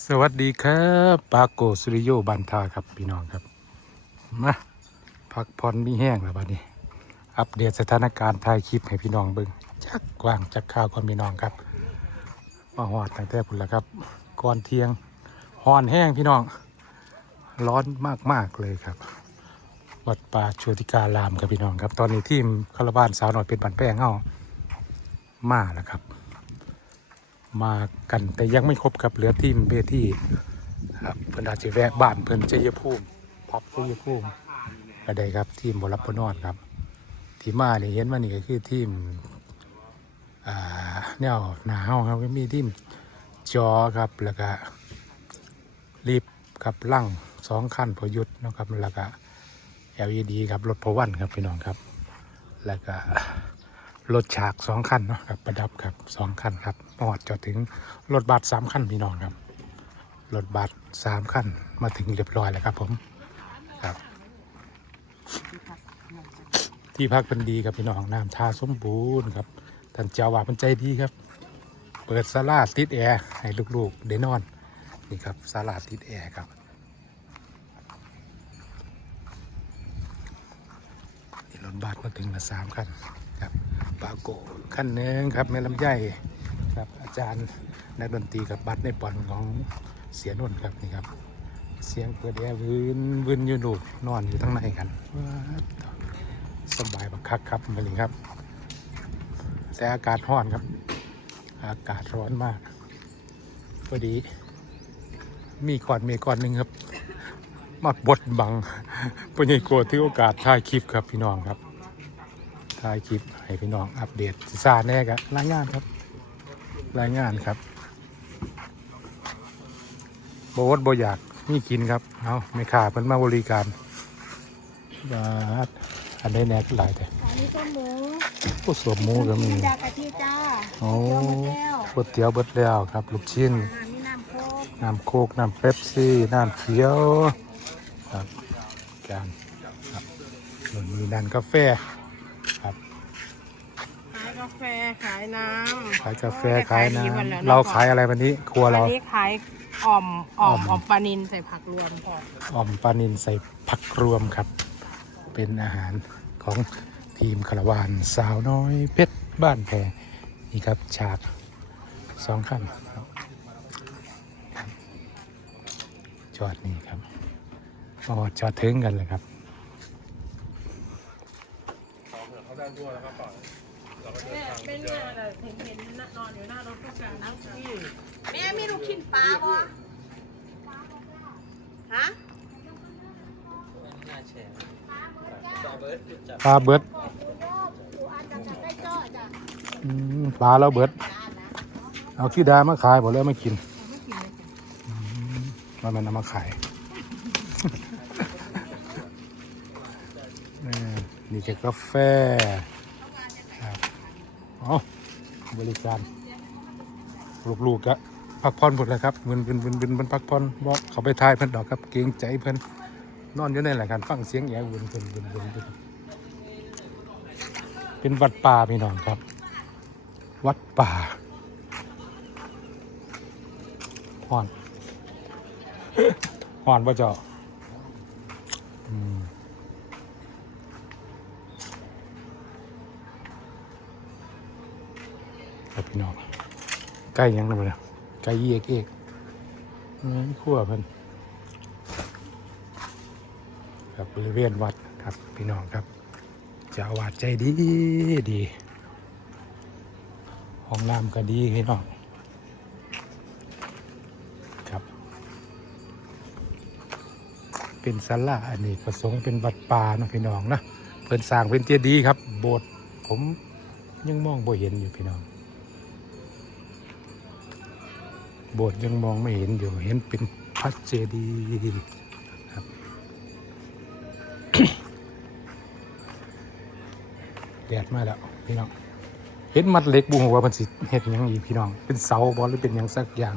สวัสดีครับปาโกสุริโยบันทาครับพี่น้องครับ มาพักผ่อนมีแห้งแล้วบัดนี้ อัปเดตสถานการณ์ถ่ายคลิปให้พี่น้องเบิ่งจักว้างจักข่าวก่อนพี่น้องครับมาหอดตั้งแต่พุ่นละครับ ก่อนเที่ยงหอนแห้งพี่น้อง ร้อนมากๆเลยครับ วัดป่าโชติการามครับพี่น้องครับ ตอนนี้ทีมคาราวานสาวหน่อยเป็นบันแป้งเฮามาแล้วครับ มากันแต่ยังไม่ครบครับเหลือทีมเวทีครับเพิ่อนอาจจะแวะบ้านเพิ่อนชัยภูมิพับชัยภูมิก็ได้ครับทีมบรับบนอนครับ ที่มาเนี่เห็นว่านี่ก็คือทีมอ่าแนวหนาวครับก็มีทีมจอครับแล้วก็รีบครับลั่งสองขั้นพอยุทธ์นะครับแล้วก็ LED ครับรถพวันครับพี่น้องครับ แล้วก็ รถฉากสองคันเนาะครับประดับครับสองคันครับหอดจอดถึงรถบัสสามคันพี่น้องครับรถบัสสามคันมาถึงเรียบร้อยแล้วครับผมครับ ที่พักเป็นดีครับพี่น้องน้ำท่าสมบูรณ์ครับท่านเจ้าว่าเป็นใจดีครับ เปิดศาลาติดแอร์ให้ลูกๆได้นอนนี่ครับศาลาติดแอร์ครับรถบัสมาถึงละสามคัน ปาโกขั้นหนึ่งครับแม่ลำไยครับอาจารย์นักดนตรีกับบัตรในปอนของเสียนุ่นครับนี่ครับ เสียงเปิดแอร์วืนวืนอยู่ดูนอนอยู่ทั้งในกันสบายบักคักครับมาเลยครับ แต่อากาศร้อนครับ อากาศร้อนมากพอดี มีก่อนเมก่อนหนึ่งครับมาบดบังปญญโกที่โอกาสถ่ายคลิปครับพี่น้องครับ ถ่ายคลิปให้พี่น้องอัปเดตสิซาแน่ครับรายงานครับ รายงานครับบวดบอยากนี่กินครับ เอาไม่ขาเพิ่นมาบริการบาดอันได้แหน่ก็หลายแต่อันนี้ส้มหมูผู้สวมหมูก็มีดากะทิจ้าโอ้เกี๊ยวหมดแล้วก๋วยเตี๋ยวเบิดแล้วครับ ลูกชิ้นอ่ามีน้ำโคกน้ำโคกน้ำเป๊ปซี่น้ำเขียวครับการครับส่วนมีนันกาแฟ ครับ ขายกาแฟขายน้ำขายกาแฟขายน้ดีหมดแล้วำเราขายอะไรวันนี้ครัววันเรานี้ขายอ่อมอ่อมอ่อมอ่อมปลานินใส่ผักรวมพออ่อมปลานินใส่ผักรวมครับ เป็นอาหารของทีมคาราวานสาวน้อยเพชรบ้านแพนี่ครับฉากสองขั้นครับจอดนี่ครับอ๋อจอดถึงกันเลยครับ เป็นเห็นเห็นนอนอยู่หน้ารถผู้การนั่งที่แม่มีลูกชิ้นปลาบ่ฮะปลาเบิดอืมปลาแล้วเบิดเอาขี้ดามาขายหมดแล้วไม่กินอืมว่ามันเอามาขาย เออ นี่แกกาแฟครับอ๋อบริการ ลูกๆก็พักผ่อนหมดเลยครับมึนบึนบึนบึนมันพักผ่อนบอกเขาไปทายเพิ่อนดอกครับ เกรงใจเพิ่อนนอนอยู่ในแหละกันฟังเสียงแย่วนเพิ่นเพิ่นเพิ่นเพิ่นเป็นวัดป่าพี่น้องครับ วัดป่าห่อนห่อนป่ะเจ้า ครับพี่น้องใกล้ยังนะบ่เนี่ยใกล้เอกเอกนี่ขั้วเพิ่นครับบริเวณวัดครับพี่น้องครับจ้าอาวาดใจดีดีห้องน้ำก็ดีพี่น้องครับเป็นศาลาอันนี้ประสงค์เป็นวัดป่านะพี่น้องนะเพิ่นสร้างเป็นเจดีย์ครับโบสถ์ผมยังมองบ่เห็นอยู่พี่น้อง โบสถ์ยังมองไม่เห็นอยู่เห็นเป็นพระเจดีย์ครับแดดมาแล้วพี่น้องเห็นมัดเล็กบุหัวามันสิเห็ดยังอีกพี่น้อง เป็นเสาบอลหรือเป็นยังสักอย่าง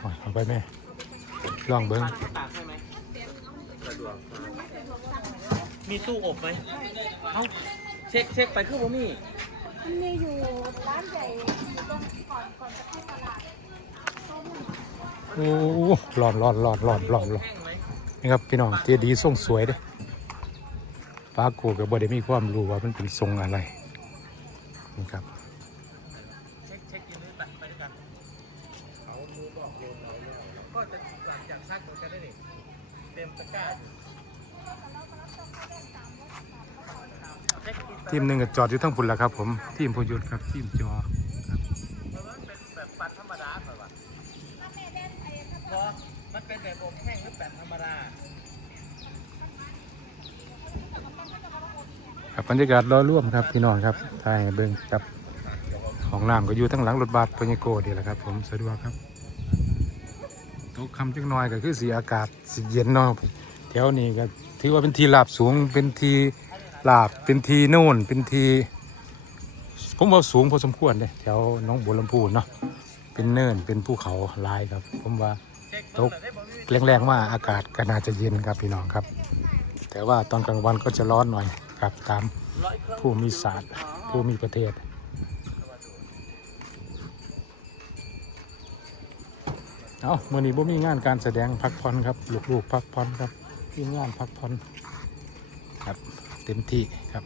เอาเอาไปแม่ ลองเบิ้งมีตู้อบไหมเอ้าเช็คเช็คไปคือบ่มีมันมีอยู่ร้านใหญ่อยู่ตรงก่อนก่อนจะเข้าตลาดโอ้ร้อนร้อนร้อนร้อนร้อนร้อนนี่ครับพี่น้องเจดีย์ทรงสวยเด้ป้ากูกับบ่ได้มีความรู้ว่ามันเป็นทรงอะไรนี่ครับ เช็คเช็คกินด้วยไปไปด้วยกันเขามือบอกโยนเราเนี่ย ก็จะหลังจากซักมันจะได้นี่เต็มตะกร้าอยู่เช็คกินไปทีมหนึ่งก็จอดอยู่ทั้งพุ่นแล้วครับ ผมทีมพยุทธครับทีมจอเพราะว่ามันเป็นแบบปัดธรรมดาเหรอวะพอมันเป็นแบบอบแห้งหรือแบบธรรมดาครับบรรยากาศรอร่วมครับพี่น้องครับทายให้เบิ้งครับของน้ำก็อยู่ทั้งหลังรถบัสพญโกดีแหละครับ ผมสะดวกครับต กคำจักหน่อยก็คือสีอากาศสีเย็นเนาะแถวนี้ก็ถือว่าเป็นทีลาบสูงเป็นทีลาบเป็นทีโน่นเป็นทีผมว่าสูงพอสมควรเลยแถวน้องบัวลำพูเนาะเป็นเนินเป็นภูเขาลายครับ ผมว่าตกแรงๆว่าอากาศก็น่าจะเย็นครับพี่น้องครับ แต่ว่าตอนกลางวันก็จะร้อนหน่อยครับตามผู้มีศาสตร์ผู้มีประเทศ เอาเมื่อนี้บ่มีงานการแสดงพักผ่อนครับลูกๆพักผ่อนครับทีงานพักผ่อนครับเต็มที่ครับ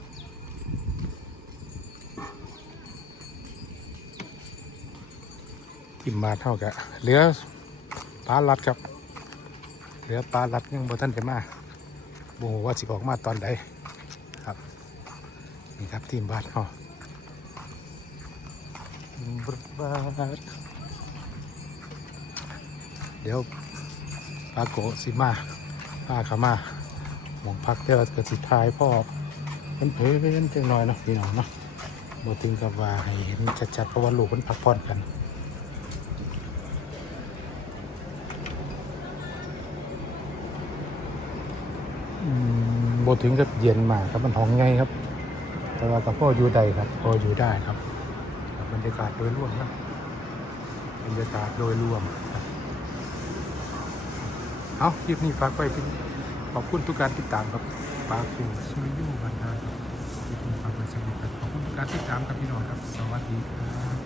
ทิมมาเท่ากับเหลือปลาลัดครับ เหลือปลาลัดยังบ่ทันจะมาบูว่าสิออกมาตอนใดครับนี่ครับทีมบาสเขาทีมบาส เดี๋ยวปาโกสิมาพาขามาหมองพักเดี๋ยวก็สิทายพ่อมันเผยไปกันจังหน่อยเนาะพี่น้องเนาะบ่ถึงกับว่าให้เห็นชัดๆเพราะว่าลูกมันพักผ่อนกันอืมบถึงกับเย็นมากครับมันห้องไงครับ แต่ว่ากับพ่ออยู่ใดครับพ่ออยู่ได้ครับบรรยากาศโดยรวมครับบรรยากาศโดยรวมครับ เอาคลิปนี้ฝากไว้เป็นขอบคุณทุกการติดตามครับปาคูซูยูบันทาครับคลิปนี้ฝากไว้สำหรับขอบคุณทุกการติดตามครับพี่น้องครับ สวัสดีครับ